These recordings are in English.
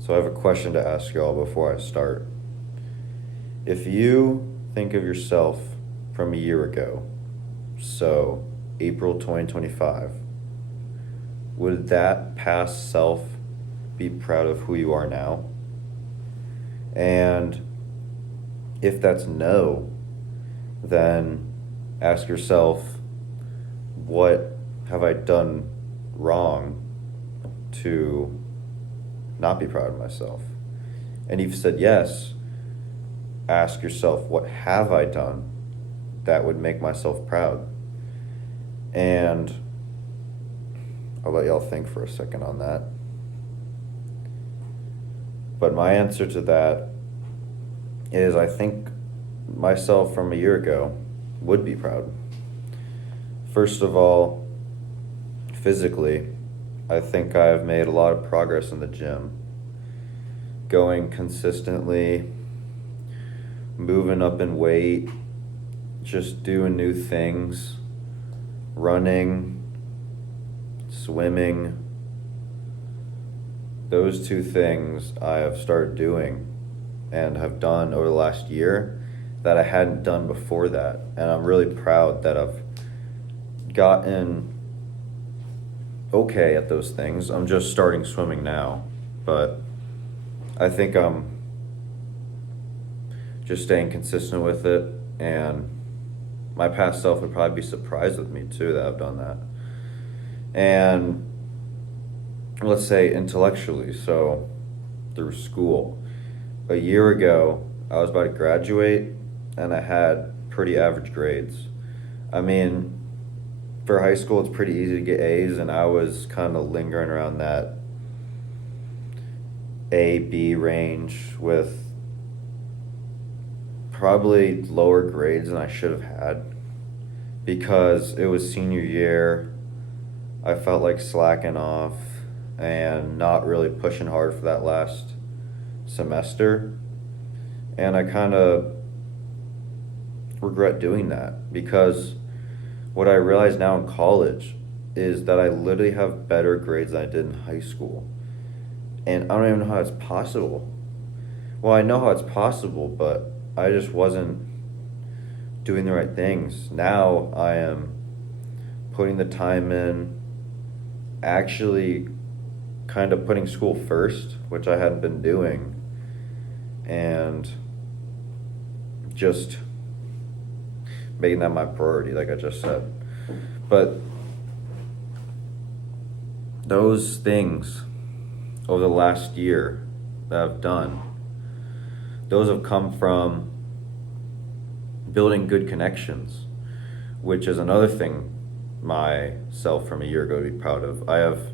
So I have a question to ask y'all before I start. If you think of yourself from a year ago, so April 2025, would that past self be proud of who you are now? And if that's no, then ask yourself, what have I done wrong to not be proud of myself? And if you said yes, ask yourself, what have I done that would make myself proud? And I'll let y'all think for a second on that. But my answer to that is I think myself from a year ago would be proud. First of all, physically, I think I've made a lot of progress in the gym. Going consistently, moving up in weight, just doing new things, running, swimming. Those two things I have started doing and have done over the last year that I hadn't done before that. And I'm really proud that I've gotten okay at those things. I'm just starting swimming now, but I think I'm just staying consistent with it, and my past self would probably be surprised with me too that I've done that. And let's say intellectually, so through school. A year ago, I was about to graduate and I had pretty average grades. I mean, for high school, it's pretty easy to get A's, and I was kind of lingering around that A, B range with probably lower grades than I should have had because it was senior year. I felt like slacking off and not really pushing hard for that last semester. And I kind of regret doing that because what I realize now in college is that I literally have better grades than I did in high school. And I don't even know how it's possible. Well, I know how it's possible, but I just wasn't doing the right things. Now I am putting the time in, actually kind of putting school first, which I hadn't been doing, and just making that my priority, like I just said. But those things over the last year that I've done, those have come from building good connections, which is another thing myself from a year ago to be proud of. I have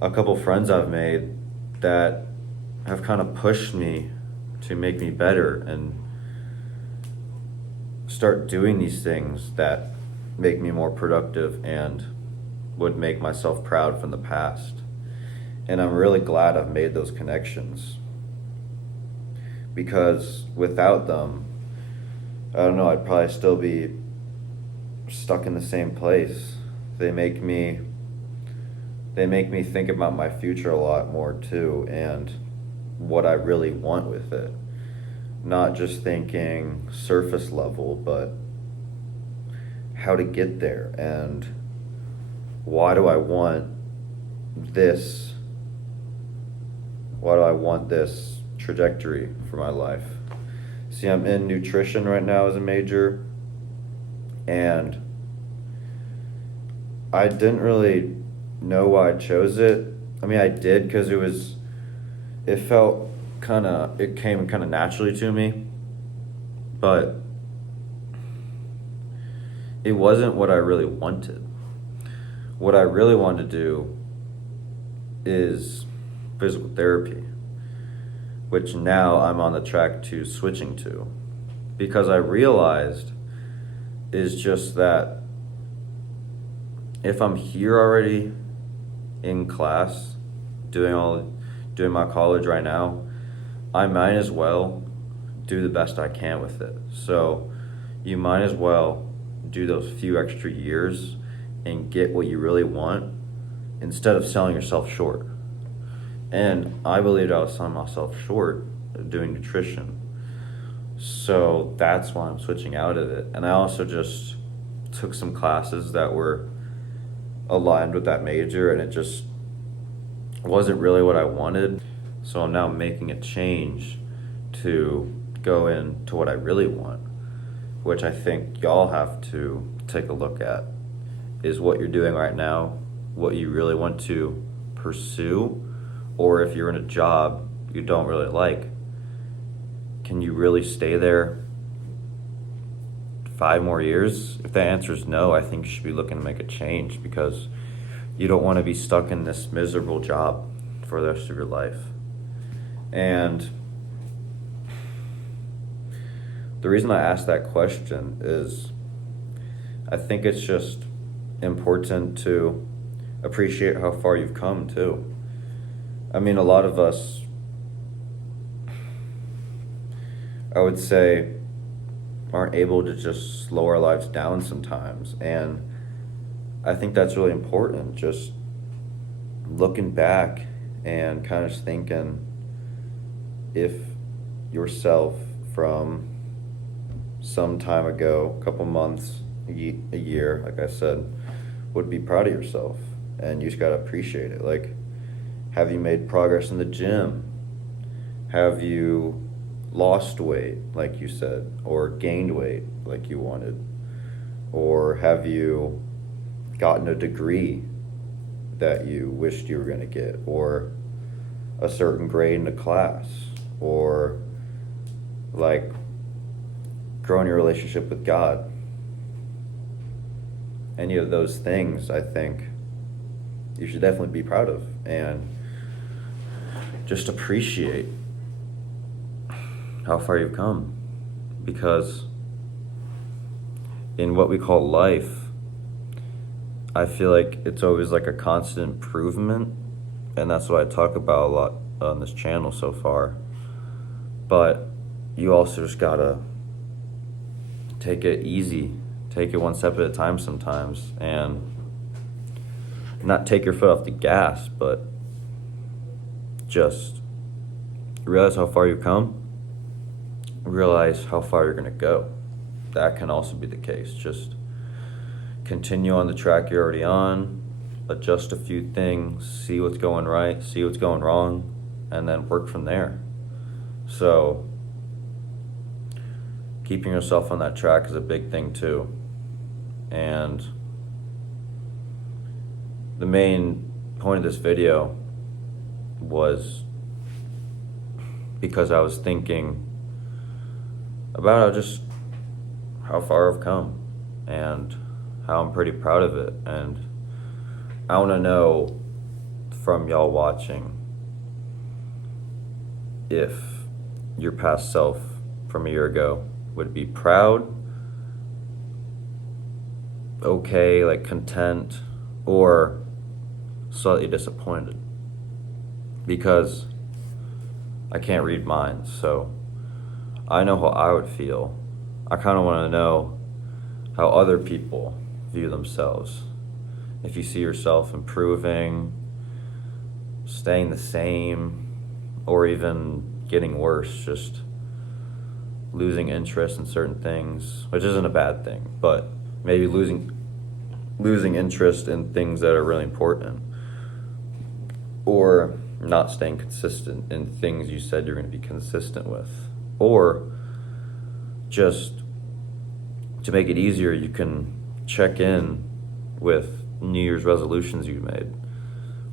a couple friends I've made that have kind of pushed me to make me better and start doing these things that make me more productive and would make myself proud from the past. And I'm really glad I've made those connections because without them, I don't know, I'd probably still be stuck in the same place. They make me think about my future a lot more too, and what I really want with it. Not just thinking surface level, but how to get there and why do I want this? Why do I want this trajectory for my life? See, I'm in nutrition right now as a major, and I didn't really know why I chose it. I mean, I did because it came kind of naturally to me, but it wasn't what I really wanted. What I really wanted to do is physical therapy, which now I'm on the track to switching to, because I realized is just that if I'm here already in class doing my college right now, I might as well do the best I can with it. So you might as well do those few extra years and get what you really want instead of selling yourself short. And I believed I was selling myself short doing nutrition. So that's why I'm switching out of it. And I also just took some classes that were aligned with that major, and it just wasn't really what I wanted. So I'm now making a change to go into what I really want, which I think y'all have to take a look at, is what you're doing right now, what you really want to pursue, or if you're in a job you don't really like, can you really stay there 5 more years? If the answer is no, I think you should be looking to make a change, because you don't want to be stuck in this miserable job for the rest of your life. And the reason I asked that question is I think it's just important to appreciate how far you've come too. I mean, a lot of us, I would say, aren't able to just slow our lives down sometimes. And I think that's really important. Just looking back and kind of thinking if yourself from some time ago, a couple months, a year, like I said, would be proud of yourself. And you just got to appreciate it. Like, have you made progress in the gym? Have you lost weight, like you said, or gained weight, like you wanted? Or have you gotten a degree that you wished you were going to get, or a certain grade in a class, or like growing your relationship with God? Any of those things, I think you should definitely be proud of, and just appreciate how far you've come. Because in what we call life, I feel like it's always like a constant improvement, and that's what I talk about a lot on this channel so far. But you also just gotta take it easy, take it one step at a time sometimes, and not take your foot off the gas, but just realize how far you've come, realize how far you're gonna go. That can also be the case. Just continue on the track you're already on, adjust a few things, see what's going right, see what's going wrong, and then work from there. So keeping yourself on that track is a big thing too. And the main point of this video was because I was thinking about just how far I've come and how I'm pretty proud of it. And I want to know from y'all watching if your past self from a year ago would be proud, okay, like content, or slightly disappointed. Because I can't read minds, so I know how I would feel. I kind of want to know how other people view themselves. If you see yourself improving, staying the same, or even getting worse, just losing interest in certain things, which isn't a bad thing, but maybe losing interest in things that are really important, or not staying consistent in things you said you're going to be consistent with. Or just to make it easier, you can check in with New Year's resolutions you made.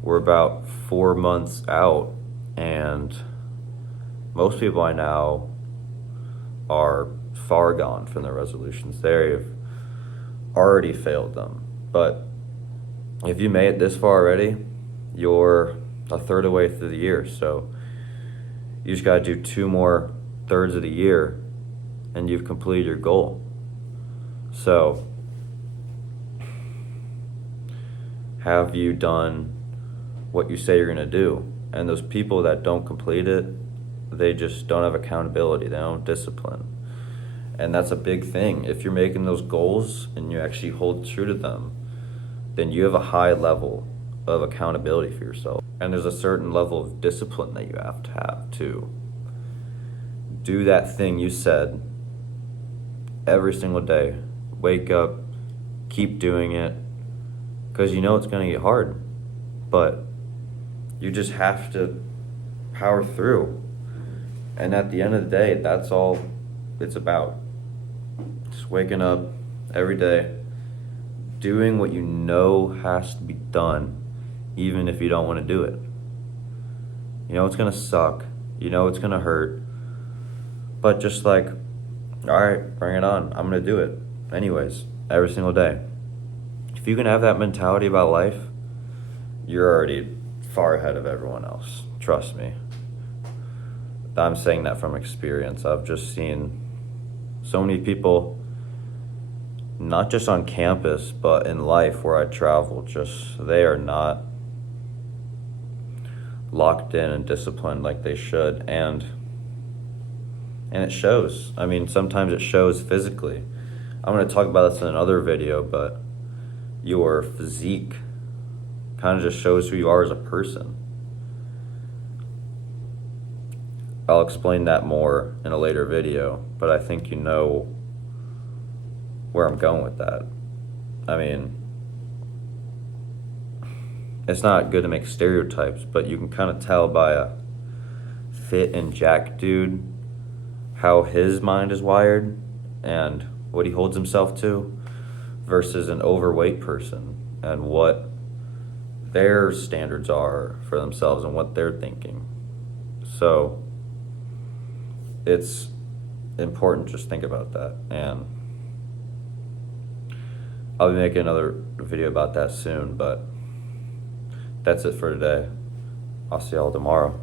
We're about 4 months out, and most people I know are far gone from their resolutions. They've already failed them. But if you made it this far already, you're a third of the way through the year. So you just got to do 2 more thirds of the year and you've completed your goal. So have you done what you say you're going to do? And those people that don't complete it, they just don't have accountability. They don't have discipline. And that's a big thing. If you're making those goals and you actually hold true to them, then you have a high level of accountability for yourself. And there's a certain level of discipline that you have to do that thing you said every single day. Wake up, keep doing it, because you know it's going to get hard, but you just have to power through. And at the end of the day, that's all it's about. Just waking up every day, doing what you know has to be done, even if you don't want to do it. You know it's going to suck. You know it's going to hurt. But just like, all right, bring it on. I'm going to do it anyways, every single day. If you can have that mentality about life, you're already far ahead of everyone else. Trust me. I'm saying that from experience. I've just seen so many people, not just on campus, but in life where I travel, just they are not locked in and disciplined like they should. And it shows. I mean, sometimes it shows physically. I'm going to talk about this in another video, but your physique kind of just shows who you are as a person. I'll explain that more in a later video, but I think you know where I'm going with that. I mean, it's not good to make stereotypes, but you can kind of tell by a fit and jacked dude how his mind is wired and what he holds himself to versus an overweight person and what their standards are for themselves and what they're thinking. So it's important to just think about that, and I'll be making another video about that soon, but that's it for today. I'll see y'all tomorrow.